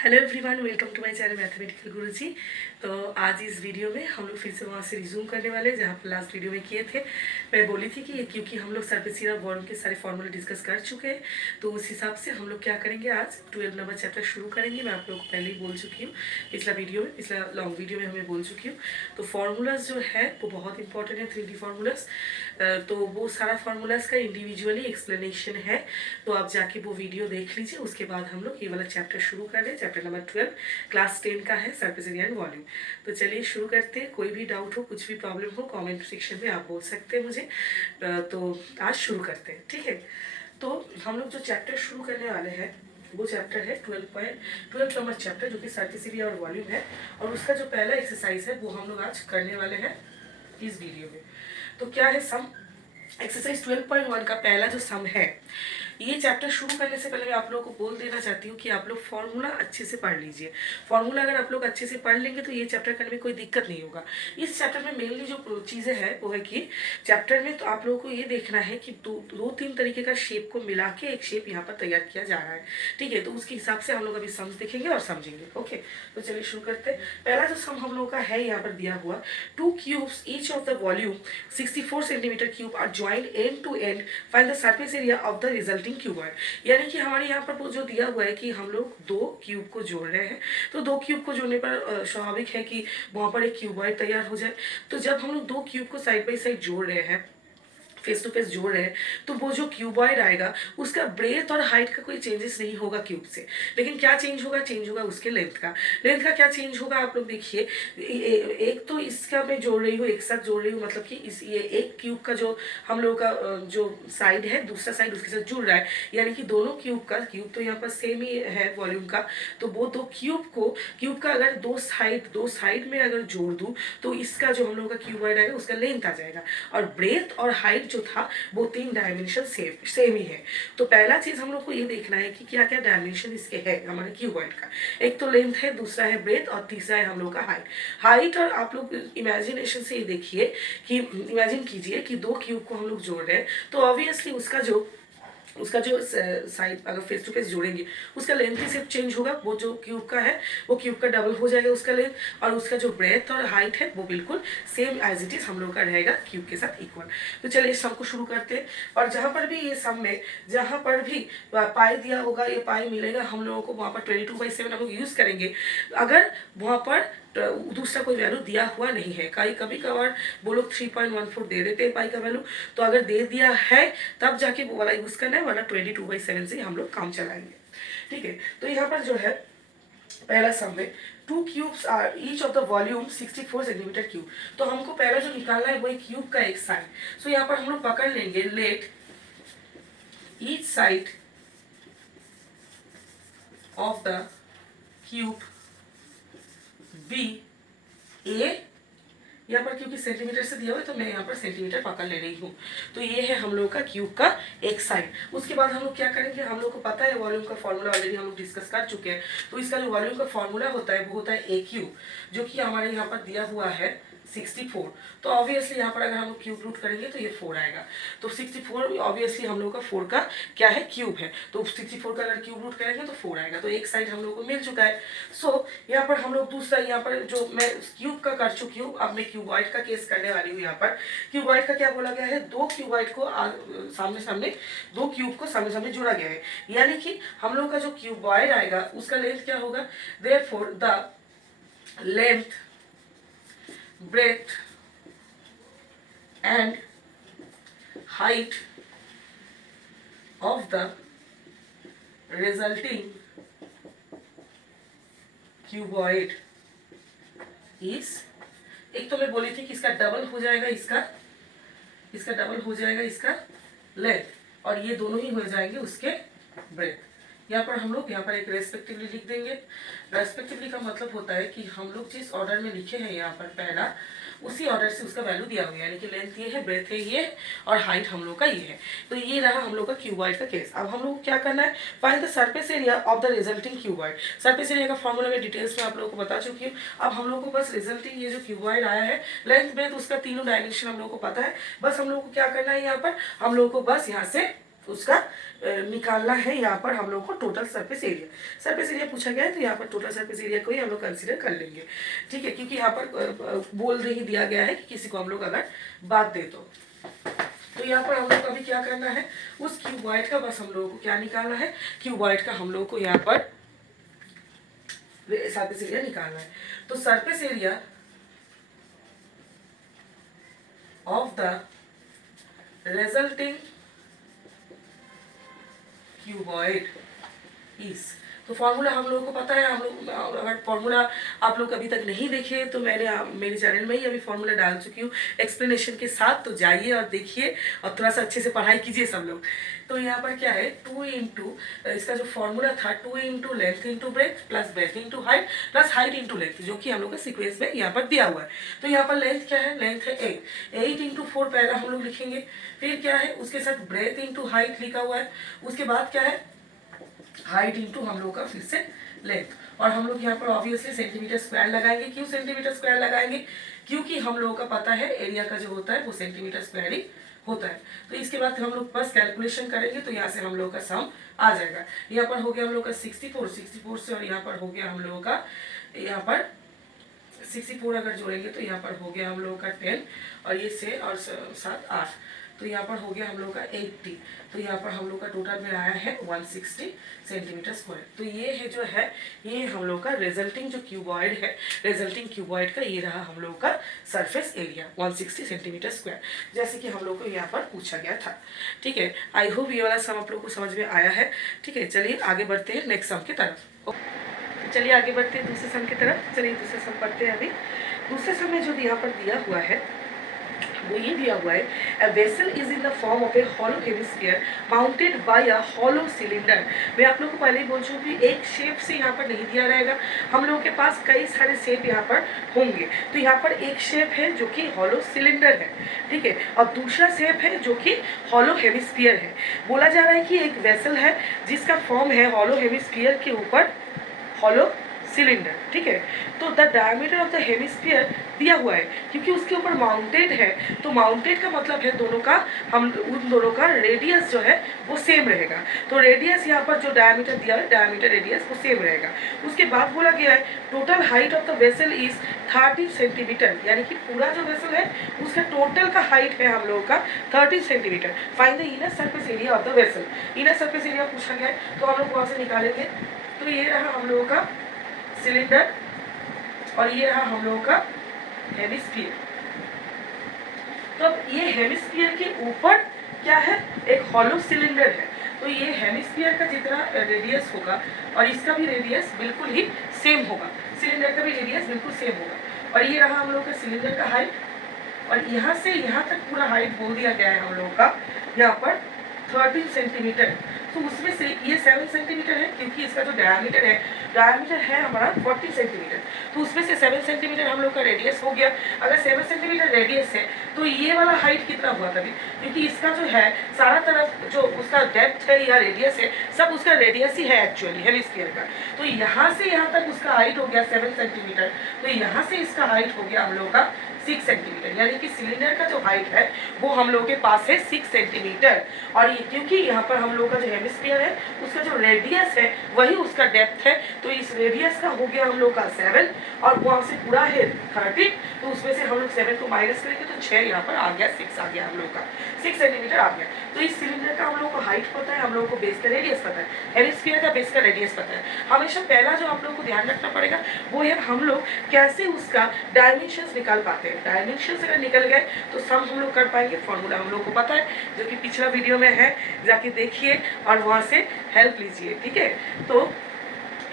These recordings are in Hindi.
Hello everyone, welcome to my channel mathematical Guruji. तो आज इस वीडियो में हम लोग फिर से वहाँ से रिज्यूम करने वाले जहाँ पर लास्ट वीडियो में किए थे। मैं बोली थी कि क्योंकि हम लोग सरफेस एरिया वॉल्यूम के सारे फॉर्मूले डिस्कस कर चुके हैं, तो उस हिसाब से हम लोग क्या करेंगे, आज 12 नंबर चैप्टर शुरू करेंगे। मैं आप लोगों को पहले ही बोल चुकी हूँ, पिछला लॉन्ग वीडियो में हमें बोल चुकी हूँ। तो फार्मूलाज जो है वो बहुत इंपॉर्टेंट है, 3D फार्मूलाज। तो वो सारा फार्मूलाज का इंडिविजुअली एक्सप्लेनेशन है, तो आप जाके वो वीडियो देख लीजिए। उसके बाद हम लोग ये वाला चैप्टर शुरू कर रहे हैं, चैप्टर नंबर 12 क्लास 10 का है, सरफेस एरिया एंड वॉल्यूम। तो चलिए शुरू करते हैं। कोई भी डाउट हो, कुछ भी प्रॉब्लम हो, कमेंट सेक्शन में आप बोल सकते हैं मुझे। तो आज शुरू करते हैं, ठीक है। तो हम लोग जो चैप्टर शुरू करने वाले हैं वो चैप्टर है 12 नंबर चैप्टर, जो कि सरफेस एरिया और वॉल्यूम है। और उसका जो पहला एक्सरसाइज है वो हम लोग आज करने वाले हैं इस वीडियो में। तो क्या है सम, एक्सरसाइज 12.1 का पहला जो सम है। ये चैप्टर शुरू करने से पहले मैं आप लोगों को बोल देना चाहती हूँ कि आप लोग फॉर्मूला अच्छे से पढ़ लीजिए। फॉर्मूला अगर आप लोग अच्छे से पढ़ लेंगे तो ये चैप्टर करने में कोई दिक्कत नहीं होगा। इस चैप्टर में मेनली जो चीज़ें हैं वो है कि चैप्टर में तो आप लोगों को ये देखना है कि दो तीन तरीके का शेप को मिला के एक शेप यहाँ पर तैयार किया जा रहा है, ठीक है। तो उसके हिसाब से हम लोग अभी सम्स देखेंगे और समझेंगे, ओके। तो चलिए शुरू करते हैं। पहला जो सम हम लोगों का है यहाँ पर दिया हुआ, 2 cubes each of the volume 64 centimetre cube are joint end to end, find the surface area of the resulting cuboid. यानी कि हमारे यहाँ पर जो दिया हुआ है कि हम लोग दो क्यूब को जोड़ रहे हैं, तो दो क्यूब को जोड़ने पर स्वाभाविक है कि वहाँ पर एक क्यूबॉइड तैयार हो जाए। तो जब हम लोग दो क्यूब को साइड बाई साइड जोड़ रहे हैं, फेस टू फेस जोड़ रहे हैं, तो वो जो क्यूबॉइड आएगा उसका ब्रेथ और हाइट का कोई चेंजेस नहीं होगा क्यूब से। लेकिन क्या चेंज होगा, चेंज होगा उसके लेंथ का। लेंथ का क्या चेंज होगा आप लोग देखिए। एक तो इसका मैं जोड़ रही हूँ, एक साथ जोड़ रही हूँ, मतलब कि इस ये एक क्यूब का जो हम लोग का जो साइड है, दूसरा साइड उसके साथ जुड़ रहा है। यानी कि दोनों क्यूब तो यहाँ पर सेम ही है वॉल्यूम का। तो वो दो क्यूब का अगर दो साइड में अगर जोड़ दूँ तो इसका जो हम लोग का क्यूबॉइड आएगा उसका लेंथ आ जाएगा। और ब्रेथ और हाइट जो था वो 3 डायमेंशन सेम ही है। तो पहला चीज हम लोग को ये देखना है कि क्या क्या डायमेंशन इसके है हमारे क्यूबॉइड का। एक तो लेंथ है, दूसरा है ब्रेथ, और तीसरा है हम लोग का हाइट। और आप लोग इमेजिनेशन से ये देखिए कि इमेजिन कीजिए कि दो क्यूब को हम लोग जोड़ रहे हैं, तो ऑब्वियसली उसका जो साइड अगर फेस टू फेस जोड़ेंगे उसका लेंथ ही सिर्फ चेंज होगा। वो जो क्यूब का है वो क्यूब का डबल हो जाएगा उसका लेंथ, और उसका जो ब्रेथ और हाइट है वो बिल्कुल सेम एज इट इज हम लोग का रहेगा क्यूब के साथ इक्वल। तो चलिए इस सम को शुरू करते हैं। और जहाँ पर भी ये सम में जहाँ पर भी पाई दिया होगा, ये पाई मिलेगा हम लोगों को, वहाँ पर 22/7 हम लोग यूज करेंगे। अगर वहाँ पर दूसरा कोई वैल्यू दिया हुआ नहीं है, कभी कभार वो लोग 3.14 दे देते हैं पाई का वैल्यू, तो अगर दे दिया है तब जाके वो वाला यूज करना है, वरना 22/7 से हम लोग काम चलाएंगे, ठीक है। तो यहाँ पर जो है पहला सम में 2 cubes are each of the volume 64 centimetre cube. तो हमको पहला जो निकालना है वो एक क्यूब का एक साइड। सो यहाँ पर हम लोग पकड़ लेंगे, let each side of the cube be A. यहाँ पर क्योंकि सेंटीमीटर से दिया हुआ है तो मैं यहाँ पर सेंटीमीटर पकड़ ले रही हूँ। तो ये है हम लोग का क्यूब का एक साइड। उसके बाद हम लोग क्या करेंगे, हम लोग को पता है वॉल्यूम का फॉर्मूला ऑलरेडी हम लोग डिस्कस कर चुके हैं। तो इसका जो वॉल्यूम का फॉर्मूला होता है वो होता है ए क्यूब, जो कि हमारे यहाँ पर दिया हुआ है 64। तो ऑब्वियसली यहाँ पर अगर हम लोग क्यूब रूट करेंगे तो ये 4 आएगा। तो 64 ऑब्वियसली हम लोग का 4 का क्या है, क्यूब है। तो 64 का अगर क्यूब रूट करेंगे तो 4 आएगा। तो एक साइड हम लोग को मिल चुका है। सो यहाँ पर हम लोग दूसरा, यहाँ पर जो मैं क्यूब का कर चुकी हूँ, अब मैं क्यूबॉइड का केस करने वाली हूँ। यहाँ पर क्यूबॉइड का क्या बोला गया है, दो क्यूबॉइड को सामने सामने, दो क्यूब को सामने सामने जोड़ा गया है। यानी कि हम लोग का जो क्यूबॉइड आएगा उसका लेंथ क्या होगा, therefore the length, breadth and height of the resulting cuboid is, एक तो मैं बोली थी कि इसका डबल हो जाएगा, इसका डबल हो जाएगा इसका लेंथ, और ये दोनों ही हो जाएंगे उसके ब्रेथ। यहाँ पर हम लोग यहाँ पर एक रेस्पेक्टिवली लिख देंगे। रेस्पेक्टिवली का मतलब होता है कि हम लोग जिस ऑर्डर में लिखे हैं यहाँ पर पहला, उसी ऑर्डर से उसका वैल्यू दिया हुआ है। यानी कि लेंथ ये है, ब्रेथ है ये, और हाइट हम लोग का ये है। तो ये रहा हम लोग का क्यूबॉइड का केस। अब हम लोग को क्या करना है, find the surface area of the resulting cuboid. Surface area का फॉर्मूला में डिटेल्स में आप लोगों को बता चुकी हूँ। अब हम लोग को बस रिजल्टिंग ये जो क्यूबॉइड आया है, लेंथ ब्रेथ उसका तीनों डायमेंशन हम लोग को पता है। बस हम लोग को क्या करना है, यहाँ पर हम लोग को बस यहाँ से उसका निकालना है यहाँ पर हम लोग को total surface area. Surface area पूछा गया है तो यहाँ पर टोटल सरफेस एरिया को ही हम लोग कंसिडर कर लेंगे, ठीक है, क्योंकि यहाँ पर बोल ही दिया गया है कि किसी को हम लोग अगर बात दे तो यहाँ पर हम लोग को अभी क्या करना है, उस क्यूबॉइड का बस हम लोगों को क्या निकालना है, क्यूबॉइड का हम लोग को यहाँ पर सरफेस एरिया निकालना है। तो surface area of the resulting cuboid is, तो फॉर्मूला हम लोगों को पता है, हम लोग अगर फॉर्मूला आप लोग अभी तक नहीं देखे तो मैंने मेरे चैनल में ही अभी फॉर्मूला डाल चुकी हूँ एक्सप्लेनेशन के साथ, तो जाइए और देखिए और थोड़ा सा अच्छे से पढ़ाई कीजिए सब लोग। तो यहाँ पर क्या है, 2 इंटू इसका जो फॉर्मूला था 2 into length into breadth plus breadth into height plus height into length, जो कि हम लोग का सीक्वेंस में यहाँ पर दिया हुआ है। तो यहाँ पर लेंथ क्या है, लेंथ है 8 इंटू 4 पहला हम लोग लिखेंगे, फिर क्या है उसके साथ ब्रेथ इंटू हाइट लिखा हुआ है, उसके बाद क्या है हाइट इंटू हम लोग का फिर से लेंथ, और हम लोग यहाँ पर ऑब्वियसली सेंटीमीटर स्क्वायर लगाएंगे। क्यों सेंटीमीटर स्क्वायर लगाएंगे, क्योंकि हम लोगों का पता है एरिया का जो होता है वो सेंटीमीटर स्क्वायर ही होता है। तो इसके बाद हम लोग बस कैलकुलेशन करेंगे तो यहाँ से हम लोगों का सम आ जाएगा। यहाँ पर हो गया हम लोग का 64 से, और यहाँ पर हो गया हम लोगों का, यहाँ पर 64 अगर जोड़ेंगे तो यहाँ पर हो गया हम लोगों का 10, और ये से और 7 8, तो यहाँ पर हो गया हम लोग का 80, तो यहाँ पर हम लोग का टोटल में आया है 160 सेंटीमीटर स्क्वायर। तो ये है जो है, ये हम लोग का रिजल्टिंग जो क्यूबॉइड है, रिजल्टिंग क्यूबॉइड का ये रहा हम लोग का सरफेस एरिया 160 सेंटीमीटर स्क्वायर, जैसे कि हम लोग को यहाँ पर पूछा गया था। ठीक है, आई होप ये वाला सम आप लोग को समझ में आया है। ठीक है, चलिए आगे बढ़ते हैं नेक्स्ट सम की तरफ। चलिए आगे बढ़ते हैं दूसरे सम की तरफ। चलिए दूसरे सम पढ़ते हैं। अभी दूसरे सम में जो यहाँ पर दिया हुआ है वो ये दिया हुआ है, a vessel is in the form of a hollow hemisphere mounted by a hollow cylinder। मैं आप लोगों को पहले ही बोल चुकी हूँ, एक शेप से यहाँ पर नहीं दिया रहेगा, हम लोगों के पास कई सारे शेप यहाँ पर होंगे। तो यहाँ पर एक शेप है जो कि हॉलो सिलेंडर है, ठीक है, और दूसरा शेप है जो कि हॉलो हेमिस्फीयर है। बोला जा रहा है कि एक वेसल है जिसका फॉर्म है हॉलो हेमिस्फीयर के ऊपर हॉलो सिलेंडर, ठीक है। तो the diameter of the hemisphere दिया हुआ है, क्योंकि उसके ऊपर माउंटेड है, तो माउंटेड का मतलब है दोनों का, हम उन दोनों का रेडियस जो है वो सेम रहेगा। तो रेडियस यहाँ पर जो डायमीटर दिया है, डायमीटर रेडियस वो सेम रहेगा। उसके बाद बोला गया है total height of the vessel is 30 centimetre, यानी कि पूरा जो वेसल है उसका टोटल का हाइट है हम लोगों का 30 centimetre. Find the inner surface area of the vessel. Inner surface area पूछा गया है तो हम लोग वहाँ से निकालेंगे। तो ये रहा हम लोगों का सिलेंडर और ये रहा हम लोगों का हेमिस्फीयर। तो अब ये हेमिस्फीयर के ऊपर क्या है, एक हॉलो सिलेंडर है। तो ये हेमिस्फीयर का जितना रेडियस होगा और इसका भी रेडियस बिल्कुल ही सेम होगा, सिलेंडर का भी रेडियस बिल्कुल सेम होगा। और ये रहा हम लोग का सिलेंडर का हाइट, और यहाँ से यहाँ तक पूरा हाइट बोल दिया गया है हम लोगों का यहाँ पर 13 सेंटीमीटर। तो उसमें से ये 7 सेंटीमीटर है, क्योंकि इसका जो डायमीटर है हमारा 40 सेंटीमीटर, तो उसमें से 7 सेंटीमीटर हम लोग का रेडियस हो गया। अगर 7 सेंटीमीटर रेडियस है तो ये वाला हाइट कितना हुआ तभी, क्योंकि इसका जो है सारा तरफ जो उसका डेप्थ है या रेडियस है सब उसका रेडियस ही है एक्चुअली हेमिस्फीयर का। तो यहाँ से यहाँ तक उसका हाइट हो गया 7 सेंटीमीटर, तो यहाँ से इसका हाइट हो गया हम लोग का 6 सेंटीमीटर, यानी कि सिलेंडर का जो हाइट है वो हम लोग के पास है 6 सेंटीमीटर। और ये क्योंकि यहाँ पर हम लोग का जो हेमिस्फीयर है उसका जो रेडियस है वही उसका डेप्थ है, तो इस रेडियस का हो गया हम लोग का 7 और वहाँ से पूरा है 30, तो उसमें से हम लोग 7 को माइनस करेंगे तो 6 यहाँ पर आ गया, 6 आ गया हम लोग का, 6 सेंटीमीटर आ गया। तो इस सिलेंडर का हम लोग को हाइट पता है, हम लोग को बेस का रेडियस पता है, हेमिस्फीयर का बेस का रेडियस पता है। हमेशा पहला जो आप लोग को ध्यान रखना पड़ेगा वो है हम लोग कैसे उसका डायमेंशंस निकाल पाते हैं। डायमेंशंस अगर निकल गए तो सम हम लोग कर पाएंगे। फॉर्मूला हम लोग को पता है जो कि पिछला वीडियो में है, जाके देखिए और वहाँ से हेल्प लीजिए, ठीक है। तो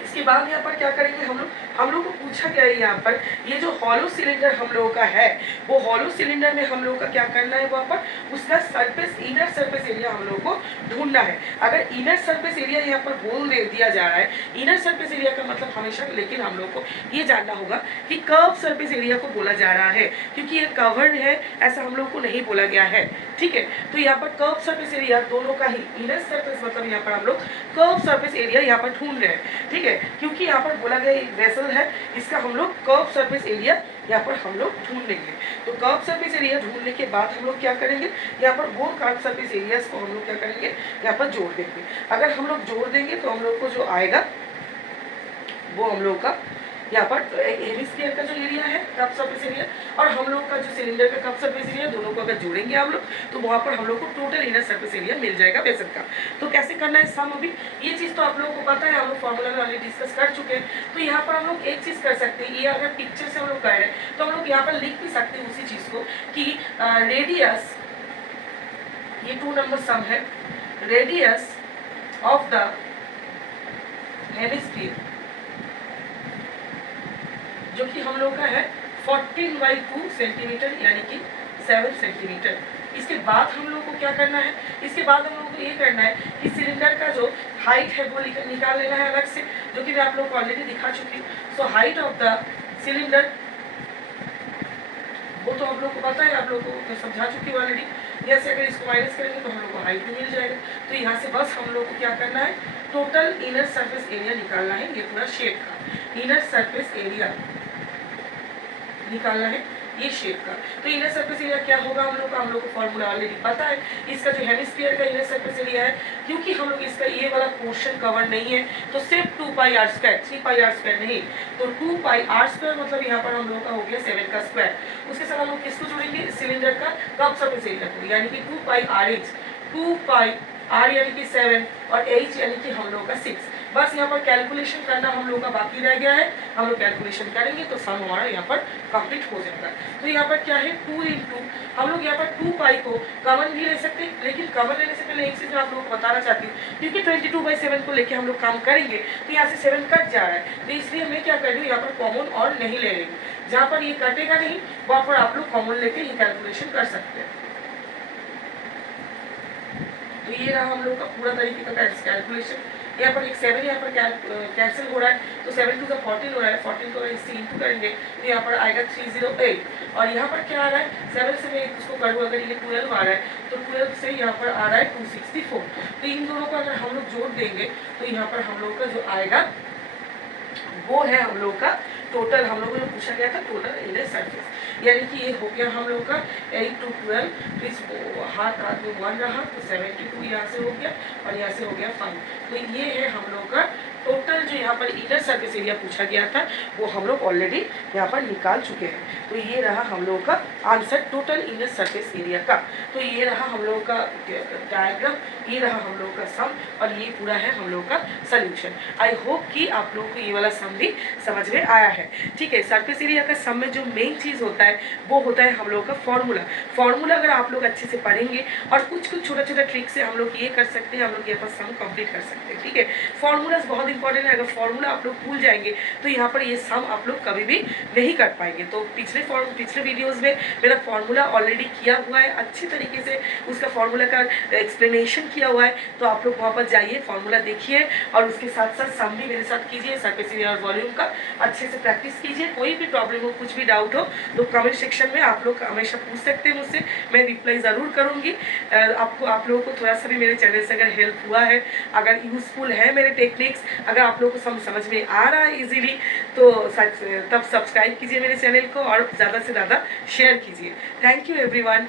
इसके बाद यहाँ पर क्या करेंगे हम लोग को पूछा गया है यहाँ पर ये जो हॉलो सिलेंडर हम लोगों का है वो हॉलो सिलेंडर में हम लोगों का क्या करना है, वहाँ पर उसका सरफेस इनर सरफेस एरिया हम लोगों को ढूंढना है। अगर इनर सरफेस एरिया यहाँ पर बोल दे दिया जा रहा है, इनर सरफेस एरिया का मतलब हमेशा, लेकिन हम लोग को ये जानना होगा कि कर्व सरफेस एरिया को बोला जा रहा है, क्योंकि ये कवर्ड है ऐसा हम लोग को नहीं बोला गया है, ठीक है। तो यहाँ पर कर्व सरफेस एरिया दोनों का ही, इनर सरफेस मतलब यहाँ पर हम लोग कर्व सरफेस एरिया यहाँ पर ढूंढ रहे हैं, ठीक है, क्योंकि यहाँ पर बोला गया वेसल सिंपल है, इसका हम लोग कर्व सरफेस एरिया यहाँ पर हम लोग ढूंढ लेंगे। तो कर्व सरफेस एरिया ढूंढने के बाद हम लोग क्या करेंगे, यहाँ पर वो कर्व सरफेस एरियाज को हम लोग क्या करेंगे, यहाँ पर जोड़ देंगे। अगर हम लोग जोड़ देंगे तो हम लोग को जो आएगा वो हम लोग का यहाँ पर हेमिस्फीयर का जो एरिया है कप सरफेस एरिया और हम लोग का जो सिलेंडर का कप सरफेस एरिया, दोनों को अगर जोड़ेंगे हम लोग तो वहाँ पर हम लोग को टोटल इनर सरफेस एरिया मिल जाएगा बेसन का। तो कैसे करना है सम, अभी ये चीज़ तो आप लोगों को पता है, हम लोग फॉर्मूला में ऑलरेडी डिस्कस कर चुके हैं। तो यहाँ पर हम लोग एक चीज़ कर सकते हैं, ये अगर पिक्चर से हम लोग कर रहे हैं तो हम लोग यहाँ पर लिख भी सकते हैं उसी चीज़ को कि रेडियस, ये 2 नंबर सम है, रेडियस ऑफ द हेमिस्फीयर जो कि हम लोग का है 14/2 सेंटीमीटर यानी कि 7 सेंटीमीटर। इसके बाद हम लोग को क्या करना है, इसके बाद हम लोग को ये करना है कि सिलेंडर का जो हाइट है वो निकाल लेना है अलग से, जो कि मैं आप लोग को ऑलरेडी दिखा चुकी हूँ। So height of the cylinder वो तो आप लोग को पता है, आप लोग को मैं समझा चुकी हूँ ऑलरेडी। यहाँ से अगर इसको माइनस करेंगे तो हम लोग को हाइट भी मिल जाएगा। तो यहाँ से बस हम लोग को क्या करना है, टोटल इनर सरफेस एरिया निकालना है, ये पूरा शेप का इनर सरफेस एरिया निकालना है, ये शेप का। तो इनर सरफेस एरिया क्या होगा हम लोग को फॉर्मूला ऑलरेडी पता है। इसका जो हेमिस्फीयर का इनर सरफेस एरिया है, क्योंकि हम लोग इसका ये वाला पोर्शन कवर नहीं है तो सिर्फ 2πr², 3πr² नहीं, तो 2πr² मतलब यहाँ पर हम लोग का हो गया 7 का स्क्वायर। उसके साथ हम लोग किसको जोड़ेंगे, सिलेंडर का कप सरफेस एरिया को, यानी कि 2πrh, 2πr यानी कि 7 और h यानी कि हम लोग का 6। बस यहाँ पर कैलकुलेशन करना हम लोग का बाकी रह गया है, हम लोग कैलकुलेशन करेंगे तो सम हमारा यहाँ पर कंप्लीट हो जाएगा। तो यहाँ पर क्या है 2 × हम लोग यहाँ पर 2π को कॉमन भी ले सकते हैं, लेकिन कॉमन लेने से पहले एक चीज़ मैं आप लोग को बताना चाहती हूँ, क्योंकि 22/7 को लेके हम लोग काम करेंगे तो यहाँ से 7 कट जा रहा है, तो इसलिए मैं क्या कर रही हूँ यहाँ पर कॉमन और नहीं ले रही हूँ। जहाँ पर ये कटेगा नहीं वहाँ पर आप लोग कॉमन लेके ये कैलकुलेशन कर सकते हैं। तो ये रहा हम लोग का पूरा तरीके का कैलकुलेशन। यहाँ पर एक 7 यहाँ पर कैंसिल हो रहा है, तो 7 × 14 हो रहा है, 14 को इससे इंटू करेंगे तो यहाँ पर आएगा 308। और यहाँ पर क्या आ रहा है, 7 से मैं उसको करूँ, अगर ये 12 आ रहा है तो 12 से यहाँ पर आ रहा है 264। तो इन दोनों को अगर हम लोग जोड़ देंगे तो यहाँ पर हम लोग का जो आएगा वो है हम लोग का टोटल, हम लोगों ने पूछा गया था टोटल इनर सरफेस, यानी कि ये हो गया हम लोग का 8 to 12, तो इस हाथ में 1 रहा तो 72 यहाँ से हो गया और यहाँ से हो गया 5। तो ये है हम लोग का टोटल जो यहाँ पर इनर सरफेस एरिया पूछा गया था वो हम लोग ऑलरेडी यहाँ पर निकाल चुके हैं। तो ये रहा हम लोग का answer total inner surface area का। तो ये रहा हम लोग का डायग्राम, ये रहा हम लोग का सम और ये पूरा है हम लोग का सल्यूशन। आई होप कि आप लोगों को ये वाला सम भी समझ में आया है। ठीक है, सरफेस एरिया का सम में जो मेन चीज़ होता है वो होता है हम लोग का फॉर्मूला अगर आप लोग अच्छे से पढ़ेंगे और कुछ छोटा छोटा ट्रिक से हम लोग ये कर सकते हैं, हम लोग यहाँ पर सम कंप्लीट कर सकते हैं। ठीक है, फॉर्मूलाज बहुत इंपॉर्टेंट है, अगर फॉर्मूला आप लोग भूल जाएंगे तो यहाँ पर ये सम आप लोग कभी भी नहीं कर पाएंगे। तो पिछले वीडियोज़ में मेरा फॉर्मूला ऑलरेडी किया हुआ है, अच्छी तरीके से उसका फॉर्मूला का एक्सप्लेनेशन किया हुआ है, तो आप लोग वहाँ पर जाइए, फॉर्मूला देखिए और उसके साथ साथ सम भी मेरे साथ कीजिए, सरफेस एरिया और वॉल्यूम का अच्छे से प्रैक्टिस कीजिए। कोई भी प्रॉब्लम हो, कुछ भी डाउट हो तो कमेंट सेक्शन में आप लोग हमेशा पूछ सकते हैं मुझसे, मैं रिप्लाई ज़रूर करूँगी। आप लोगों को थोड़ा सा भी मेरे चैनल से अगर हेल्प हुआ है, अगर यूज़फुल है मेरे टेक्निक्स, अगर आप लोगों को समझ में आ रहा है इजीली, तो तब सब्सक्राइब कीजिए मेरे चैनल को और ज़्यादा से ज़्यादा शेयर कीजिए। Thank you everyone.